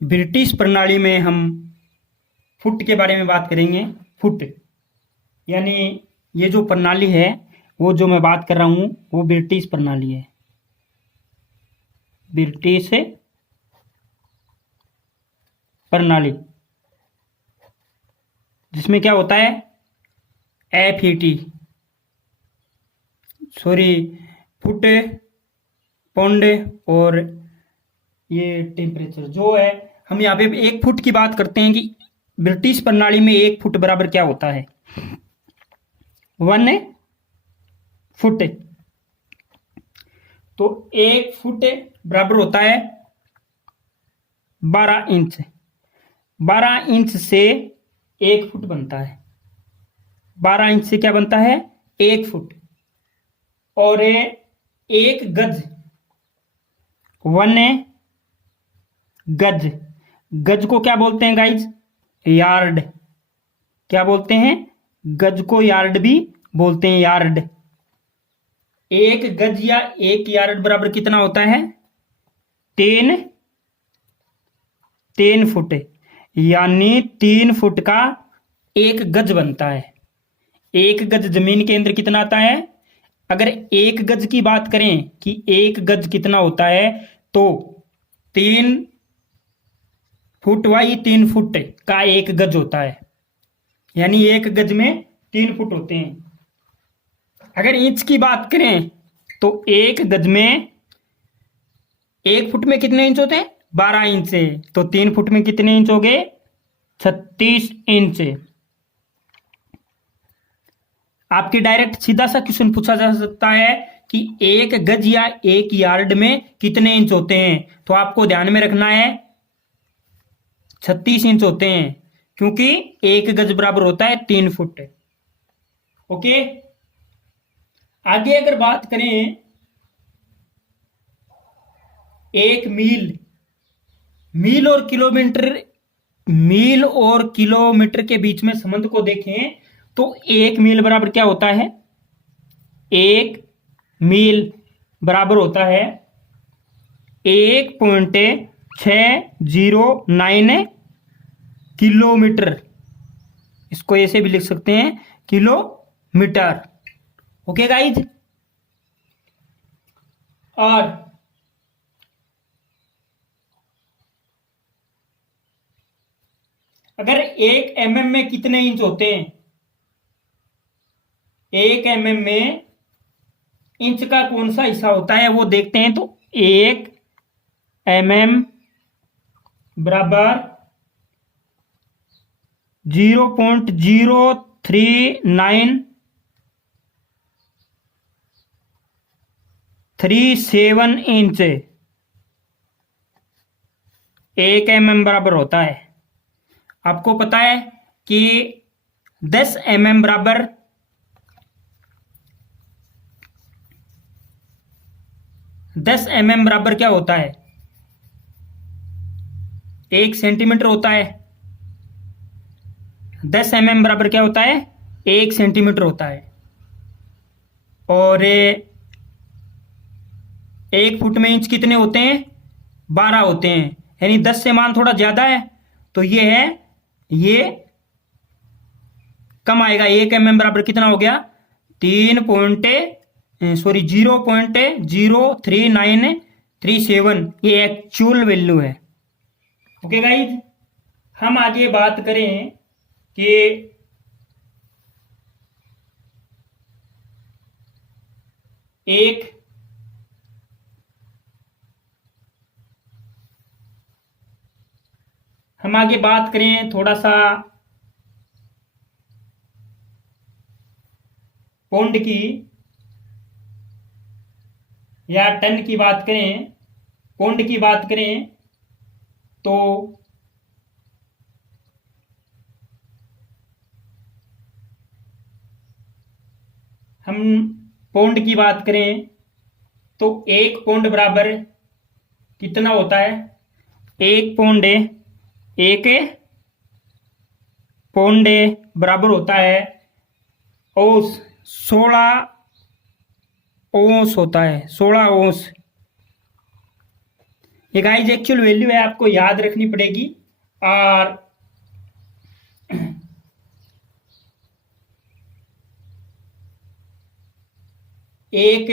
British प्रणाली में हम फुट के बारे में बात करेंगे। फुट यानी ये जो प्रणाली है, वो जो मैं बात कर रहा हूँ वो ब्रिटिश प्रणाली है। ब्रिटिश प्रणाली जिसमें क्या होता है, FET सॉरी फुट, पौंड और ये टेम्परेचर जो है। हम यहाँ पे 1 फुट की बात करते हैं कि ब्रिटिश प्रणाली में 1 फुट बराबर क्या होता है, 1 फुट। तो 1 फुट बराबर होता है 12 इंच। 12 इंच से 1 फुट बनता है। 12 इंच से क्या बनता है, 1 फुट। और 1 गज, 1 गज, गज को क्या बोलते हैं गाइज, यार्ड। क्या बोलते हैं, गज को यार्ड भी बोलते हैं, यार्ड। 1 गज या 1 यार्ड बराबर कितना होता है, 3 फुट। यानी 3 फुट का 1 गज बनता है। 1 गज जमीन के अंदर कितना आता है। अगर 1 गज की बात करें कि 1 गज कितना होता है, तो 3 फुट बाई 3 फुट का 1 गज होता है। यानी 1 गज में 3 फुट होते हैं। अगर इंच की बात करें तो 1 गज में, 1 फुट में कितने इंच होते हैं, 12 इंच से। तो 3 फुट में कितने इंच हो गए, 36 इंच। आपके डायरेक्ट सीधा सा क्वेश्चन पूछा जा सकता है कि 1 गज या 1 यार्ड में कितने इंच होते हैं। तो आपको ध्यान में रखना है 36 इंच होते हैं, क्योंकि 1 गज बराबर होता है 3 फुट। ओके, आगे अगर बात करें 1 मील, मील और किलोमीटर, मील और किलोमीटर के बीच में संबंध को देखें तो 1 मील बराबर क्या होता है, 1 मील बराबर होता है 1.609 किलोमीटर। इसको ऐसे भी लिख सकते हैं, किलोमीटर। Okay guys. और अगर 1 mm में कितने इंच होते हैं, 1 mm में इंच का कौन सा हिस्सा होता है वो देखते हैं। तो 1 mm बराबर 0.03937 इंच 1 mm बराबर होता है। आपको पता है कि 10 mm बराबर 10 mm बराबर क्या होता है, 1 सेंटीमीटर होता है। 10 mm बराबर क्या होता है, 1 सेंटीमीटर होता है। और 1 फुट में इंच कितने होते हैं, 12 होते हैं। यानी 10 से मान थोड़ा ज्यादा है, तो ये है, ये कम आएगा। 1 mm बराबर कितना हो गया, 0.03937। ये एक्चुअल वैल्यू है। ओके गाइज, हम आगे बात करें कि एक हम आगे बात करें थोड़ा सा पौंड की या टन की बात करें। पौंड की बात करें तो हम पौंड की बात करें तो 1 पौंड बराबर कितना होता है, 1 पौंड, 1 पौंड बराबर होता है औंस, 16 औंस होता है, 16 औंस। ये गाइज एक्चुअल वैल्यू है, आपको याद रखनी पड़ेगी। और एक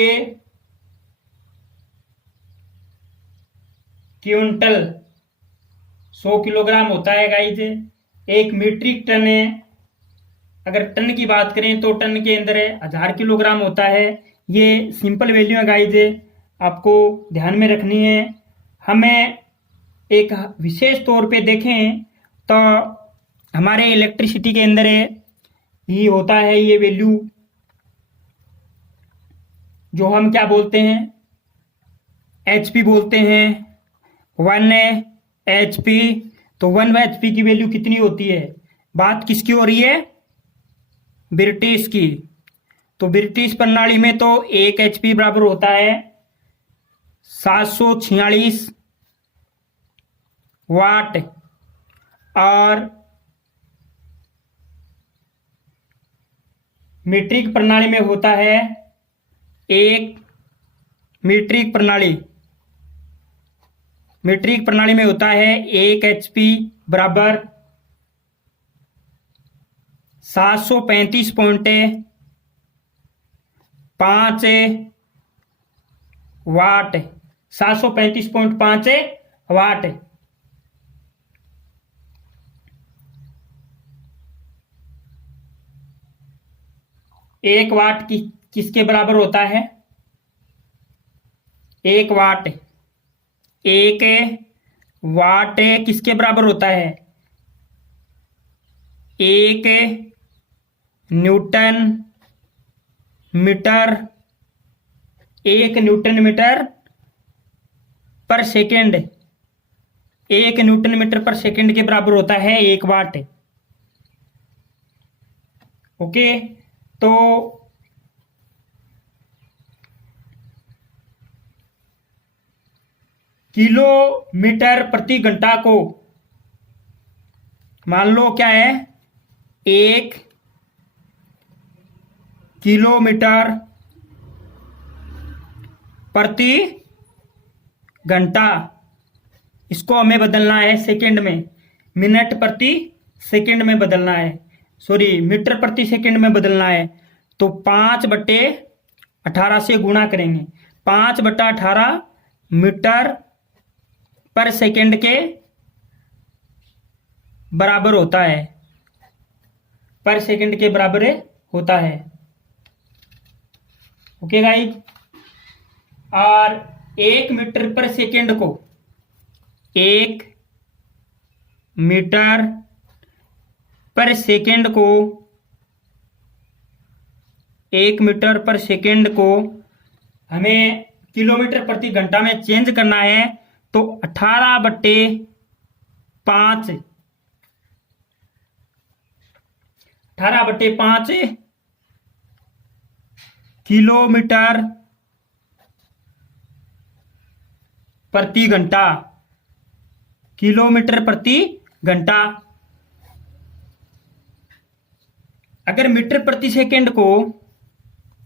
क्विंटल 100 किलोग्राम होता है गाइज। एक मीट्रिक टन है, अगर टन की बात करें तो टन के अंदर 1000 किलोग्राम होता है। ये सिंपल वैल्यू है गाइज, आपको ध्यान में रखनी है। हमें एक विशेष तौर पे देखें तो हमारे इलेक्ट्रिसिटी के अंदर ही होता है ये वैल्यू, जो हम क्या बोलते हैं, HP बोलते हैं। 1 HP, तो 1 HP की वैल्यू कितनी होती है? बात किसकी हो रही है? ब्रिटिश की। तो ब्रिटिश प्रणाली में तो 1 HP बराबर होता है 746 वाट, और मीट्रिक प्रणाली में होता है एक मीट्रिक प्रणाली में होता है 1 HP बराबर 735.5 वाट। 735.5 वाट। एक वाट किसके बराबर होता है? 1 वाट, 1 वाट किसके बराबर होता है? 1 न्यूटन मीटर, 1 न्यूटन मीटर पर सेकेंड, 1 न्यूटन मीटर पर सेकेंड के बराबर होता है 1 वाट। ओके, तो किलोमीटर प्रति घंटा को मान लो क्या है, 1 किलोमीटर प्रति घंटा, इसको हमें बदलना है सेकंड में, मिनट प्रति सेकंड में बदलना है, सॉरी मीटर प्रति सेकंड में बदलना है। तो 5/18 से गुणा करेंगे। 5/18 मीटर पर सेकंड के बराबर होता है, पर सेकंड के बराबर होता है। ओके गाइस, और 1 मीटर पर सेकंड को, 1 मीटर पर सेकंड को, 1 मीटर पर सेकंड को हमें किलोमीटर प्रति घंटा में चेंज करना है। तो 18/5 किलोमीटर प्रति घंटा, किलोमीटर प्रति घंटा। अगर मीटर प्रति सेकंड को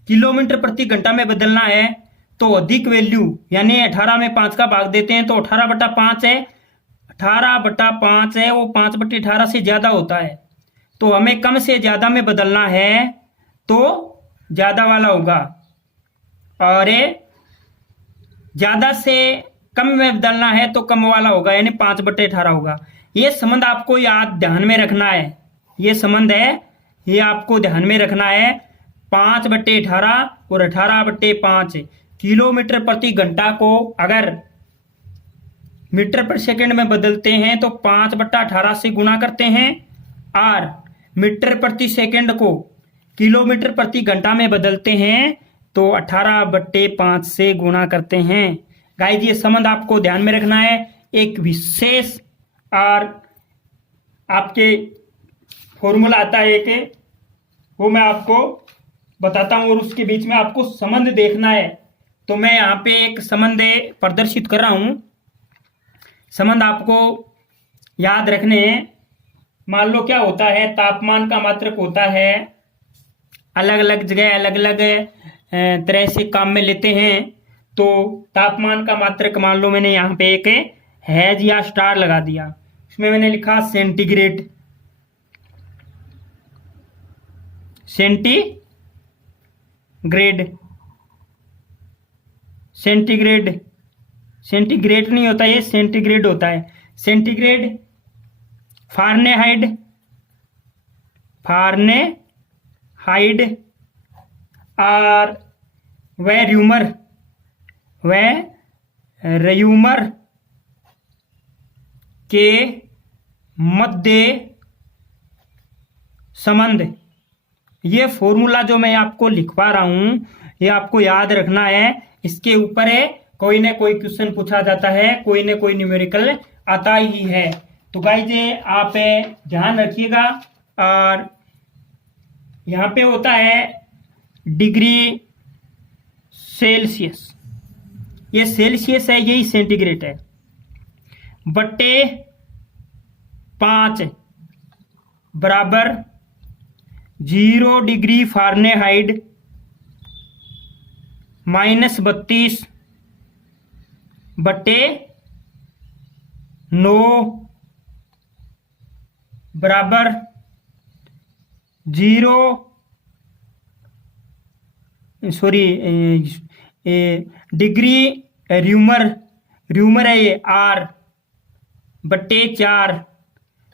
किलोमीटर प्रति घंटा में बदलना है तो अधिक वैल्यू, यानी 18 में 5 का भाग देते हैं तो 18/5 है, 18/5 है, वो 5/18 से ज्यादा होता है। तो हमें कम से ज्यादा में बदलना है तो ज्यादा वाला होगा, और ज्यादा से कम में बदलना है तो कम वाला होगा, यानी 5/18 होगा। ये संबंध आपको याद ध्यान में रखना है, ये संबंध है, ये आपको ध्यान में रखना है। 5/18 और 18/5 किलोमीटर प्रति घंटा को अगर मीटर पर सेकंड में बदलते हैं तो 5/18 से गुणा करते हैं, और मीटर प्रति सेकंड को किलोमीटर प्रति घंटा में बदलते हैं तो 18/5 से गुणा करते हैं। गाइस, ये संबंध आपको ध्यान में रखना है। एक विशेष और आपके फॉर्मूला आता है एक, वो मैं आपको बताता हूं, और उसके बीच में आपको संबंध देखना है। तो मैं यहाँ पे एक संबंध प्रदर्शित कर रहा हूं, संबंध आपको याद रखने हैं। मान लो क्या होता है, तापमान का मात्रक होता है, अलग अलग जगह अलग अलग तरह से काम में लेते हैं। तो तापमान का मात्रक मान लो मैंने यहाँ पे एक हैज या स्टार लगा दिया, इसमें मैंने लिखा सेंटीग्रेड। सेंटीग्रेड सेंटीग्रेड सेंटीग्रेड नहीं होता, ये सेंटीग्रेड होता है। सेंटीग्रेड, फारेनहाइट, फारेनहाइट और व्यूमर के मध्य संबंध। ये फॉर्मूला जो मैं आपको लिखवा रहा हूं ये आपको याद रखना है। इसके ऊपर कोई ना कोई क्वेश्चन पूछा जाता है, कोई ना कोई न्यूमेरिकल आता ही है। तो गाइज आप ध्यान रखिएगा। और यहाँ पे होता है डिग्री सेल्सियस, ये सेल्सियस है, यही सेंटीग्रेड है, बट्टे 5 बराबर 0 डिग्री फारेनहाइट -32 बट्टे 9 बराबर 0 डिग्री र्यूमर है ये R बट्टे 4।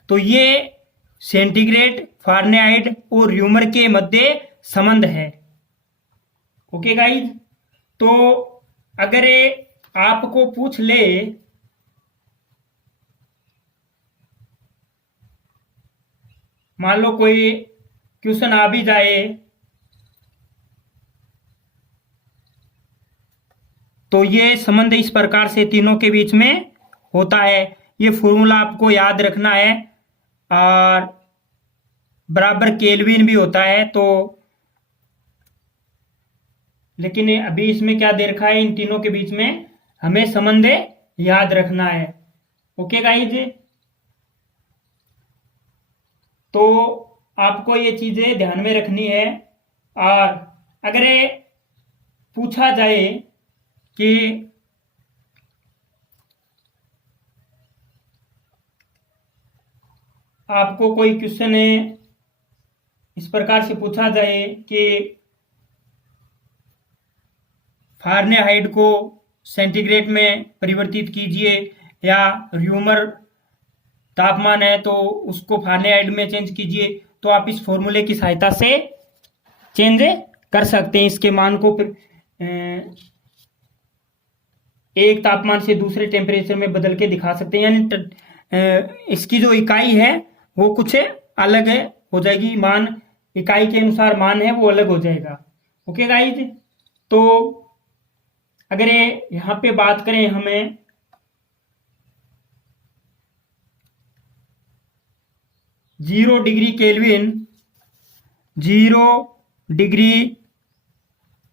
तो ये सेंटीग्रेड, फारेनहाइट और र्यूमर के मध्य संबंध है। ओके गाइज, तो अगर आपको पूछ ले मान लो कोई क्वेश्चन आ भी जाए तो ये संबंध इस प्रकार से तीनों के बीच में होता है। ये फॉर्मूला आपको याद रखना है। और बराबर केल्विन भी होता है। तो लेकिन अभी इसमें क्या दे रखा है, इन तीनों के बीच में हमें संबंध याद रखना है। ओके गाइज, तो आपको ये चीजें ध्यान में रखनी है। और अगर ये पूछा जाए कि आपको कोई क्वेश्चन है इस प्रकार से पूछा जाए कि फारेनहाइट को सेंटीग्रेड में परिवर्तित कीजिए, या र्यूमर तापमान है तो उसको फारेनहाइट में चेंज कीजिए, तो आप इस फॉर्मूले की सहायता से चेंज कर सकते हैं। इसके मान को एक तापमान से दूसरे टेम्परेचर में बदल के दिखा सकते हैं। यानी इसकी जो इकाई है वो कुछ अलग हो जाएगी, मान इकाई के अनुसार मान है वो अलग हो जाएगा। ओके गाइज, तो अगर यहाँ पे बात करें हमें जीरो डिग्री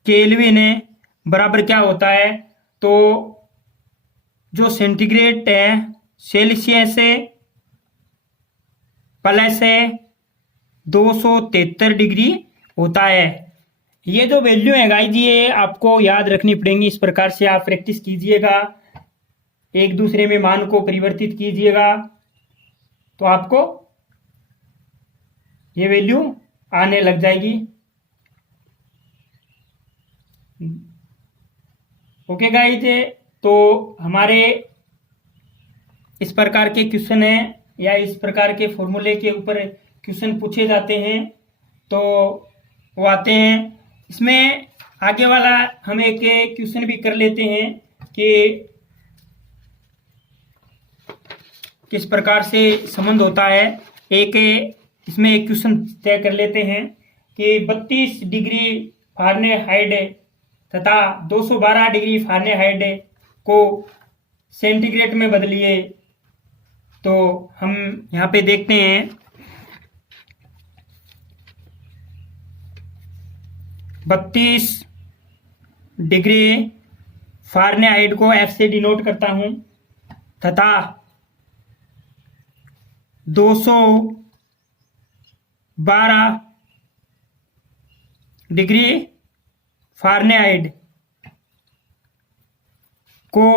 केल्विन बराबर क्या होता है, तो जो सेंटीग्रेड है सेल्सियस प्लस 273 डिग्री होता है। ये जो वैल्यू है गाइज ये आपको याद रखनी पड़ेंगी। इस प्रकार से आप प्रैक्टिस कीजिएगा, एक दूसरे में मान को परिवर्तित कीजिएगा, तो आपको ये वैल्यू आने लग जाएगी। ओके गाइज, तो हमारे इस प्रकार के क्वेश्चन है या इस प्रकार के फॉर्मूले के ऊपर क्वेश्चन पूछे जाते हैं तो वो आते हैं। इसमें आगे वाला हम एक क्वेश्चन भी कर लेते हैं कि किस प्रकार से संबंध होता है। एक इसमें एक क्वेश्चन तय कर लेते हैं कि 32 डिग्री फारेनहाइट तथा 212 डिग्री फारेनहाइट को सेंटीग्रेड में बदलिए। तो हम यहाँ पे देखते हैं 32 डिग्री फारेनहाइट को F से डिनोट करता हूं तथा 212 डिग्री फारेनहाइट को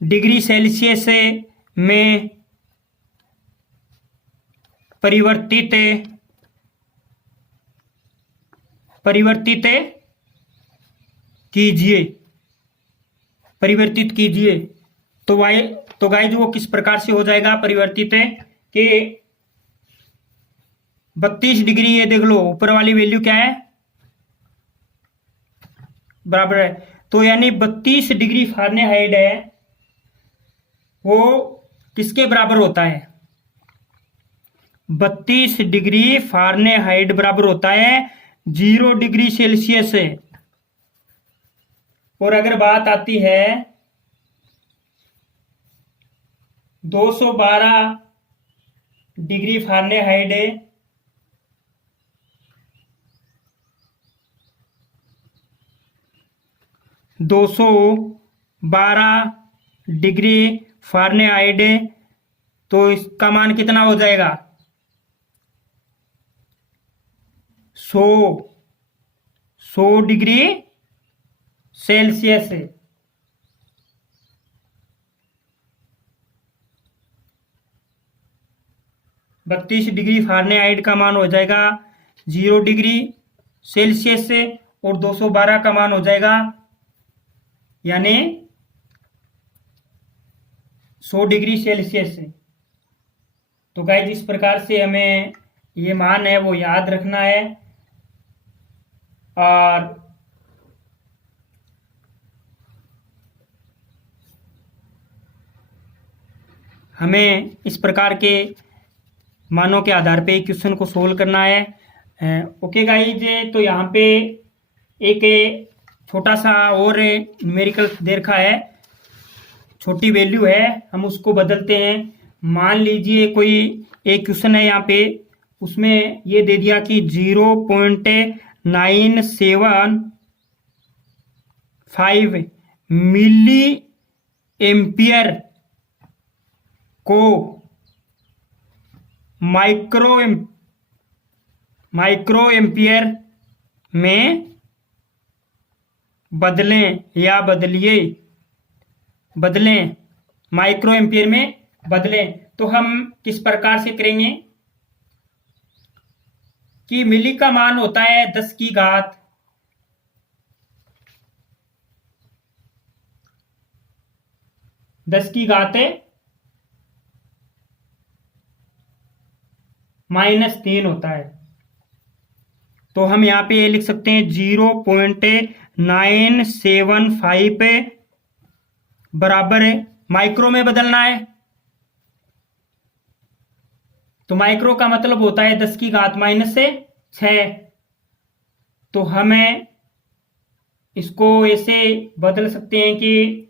डिग्री सेल्सियस में परिवर्तित कीजिए। तो गाइज वो किस प्रकार से हो जाएगा परिवर्तित है कि 32 डिग्री, ये देख लो ऊपर वाली वैल्यू क्या है, बराबर है। तो यानी 32 डिग्री फ़ारेनहाइट है, वो किसके बराबर होता है? 32 डिग्री फ़ारेनहाइट बराबर होता है 0 डिग्री सेल्सियस से। और अगर बात आती है 212 डिग्री फ़ारेनहाइट, 212 डिग्री फ़ारेनहाइट, तो इसका मान कितना हो जाएगा? 100 डिग्री सेल्सियस। 32 डिग्री फ़ारेनहाइट का मान हो जाएगा 0 डिग्री सेल्सियस से, और 212 का मान हो जाएगा यानी 100 डिग्री सेल्सियस से। तो गाइस इस प्रकार से हमें ये मान है वो याद रखना है, और हमें इस प्रकार के मानों के आधार पे क्वेश्चन को सोल्व करना है। ओके गाइज, तो यहाँ पे एक छोटा सा और न्यूमेरिकल दे रखा है, छोटी वैल्यू है, हम उसको बदलते हैं। मान लीजिए कोई एक क्वेश्चन है यहाँ पे, उसमें ये दे दिया कि 0.975 मिली एम्पियर को माइक्रो एम्पियर में बदलें, माइक्रो एम्पियर में बदलें। तो हम किस प्रकार से करेंगे कि मिली का मान होता है 10 की घात -3 होता है। तो हम यहाँ पे ये लिख सकते हैं 0.975 बराबर है, माइक्रो में बदलना है। तो माइक्रो का मतलब होता है 10 की घात -6। तो हमें इसको ऐसे बदल सकते हैं कि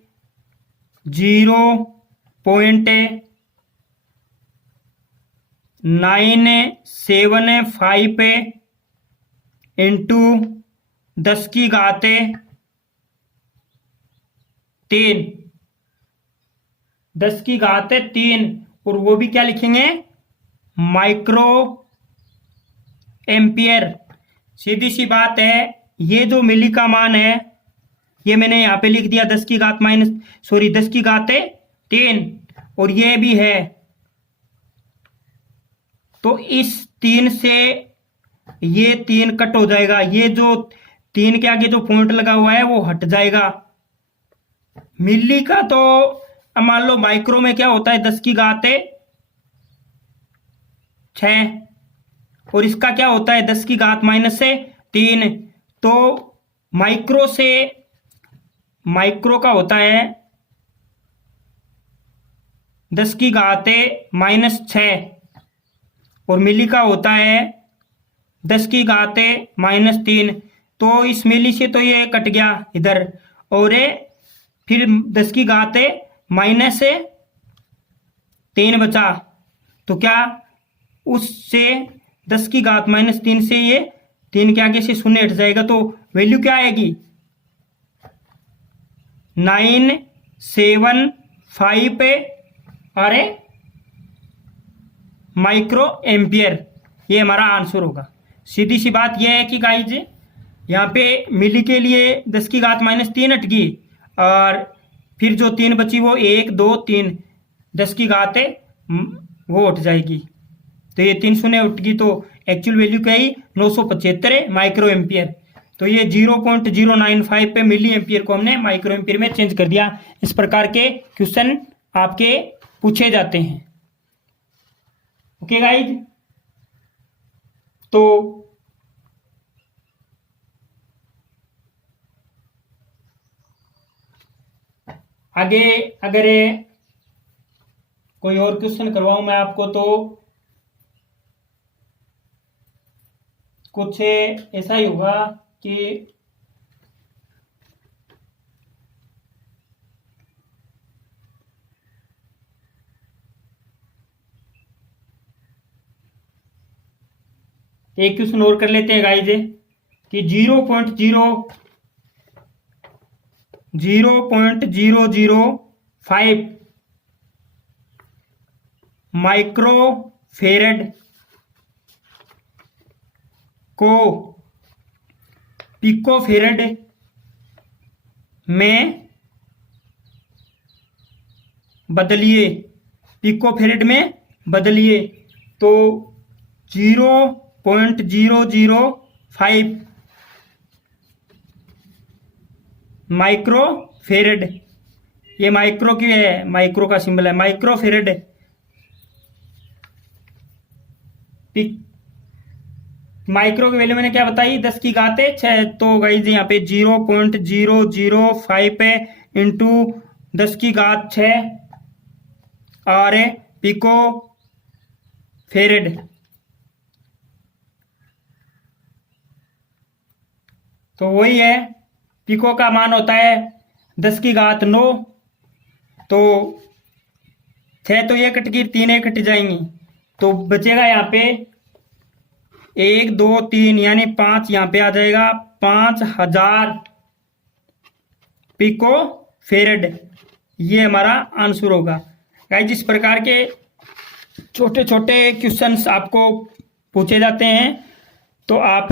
0.975 इंटू 10 की घात 3, 10 की घात 3, और वो भी क्या लिखेंगे? Micro ampere. सीधी सी बात है, ये जो मिली का मान है ये मैंने यहाँ पे लिख दिया 10 की घात 3, और ये भी है। तो इस 3 से ये 3 कट हो जाएगा, ये जो 3 के आगे जो पॉइंट लगा हुआ है वो हट जाएगा। मिली का तो अब मान लो माइक्रो में क्या होता है 10 की घात 6, और इसका क्या होता है 10 की घात -3। तो माइक्रो का होता है 10 की घात -6, और मिली का होता है 10 की घात -3। तो इस मिली से तो ये कट गया इधर, और फिर 10 की घात -3 बचा। तो क्या उससे 10 की घात -3 से ये 3 के आगे से 0 हट जाएगा, तो वैल्यू क्या आएगी? 975 अरे माइक्रो एम्पियर, ये हमारा आंसर होगा। सीधी सी बात यह है कि गाइज यहाँ पे मिली के लिए 10 की घात -3 हट गई, और फिर जो 3 बची वो 1 2 3 10 की घात है वो उठ जाएगी। तो ये 3 शून्य उठ गई, तो एक्चुअल वैल्यू क्या है 975 है माइक्रो एम्पियर। तो ये 0.095 पे मिली एम्पियर को हमने माइक्रो एम्पियर में चेंज कर दिया। इस प्रकार के क्वेश्चन आपके पूछे जाते हैं। ओके गाइज, तो आगे अगर कोई और क्वेश्चन करवाऊं मैं आपको, तो कुछ ऐसा ही होगा कि एक क्वेश्चन और कर लेते हैं गाइज कि 0.005 माइक्रो फेरेड को पिको फेरेड में बदलिए, पिको फेरेड में बदलिए। तो 0.005 माइक्रो फेरेड, ये माइक्रो की है, माइक्रो का सिंबल है, माइक्रो फेरेड माइक्रो की वैल्यू मैंने क्या बताई 10 की घात 6। तो गाइस यहाँ पे 0.005 है इंटू 10 की घात 6 और पिको फेरेड। तो वही है, पिको का मान होता है 10 की घात 9। तो 6 तो ये कट गई, 3 एक कट जाएंगी, तो बचेगा यहाँ पे 1 2 3 यानी 5 यहाँ पे आ जाएगा 5000 पिको फेरेड। ये हमारा आंसर होगा। गाइस इस प्रकार के छोटे छोटे क्वेश्चंस आपको पूछे जाते हैं, तो आप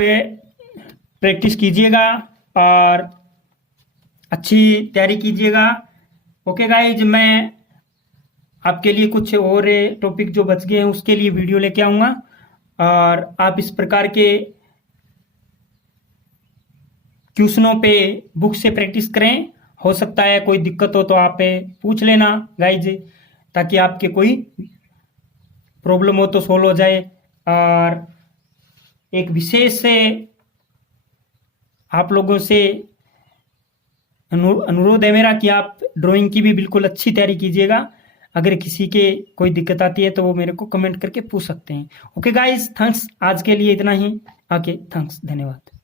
प्रैक्टिस कीजिएगा और अच्छी तैयारी कीजिएगा। ओके गाइज, मैं आपके लिए कुछ और टॉपिक जो बच गए हैं उसके लिए वीडियो लेके आऊँगा, और आप इस प्रकार के क्वेश्चनों पे बुक से प्रैक्टिस करें। हो सकता है कोई दिक्कत हो तो आप पूछ लेना गाइज, ताकि आपके कोई प्रॉब्लम हो तो सोल्व हो जाए। और एक विशेष से आप लोगों से अनुरोध है मेरा कि आप ड्राइंग की भी बिल्कुल अच्छी तैयारी कीजिएगा। अगर किसी के कोई दिक्कत आती है तो वो मेरे को कमेंट करके पूछ सकते हैं। ओके गाइस, थैंक्स, आज के लिए इतना ही। ओके थैंक्स, धन्यवाद।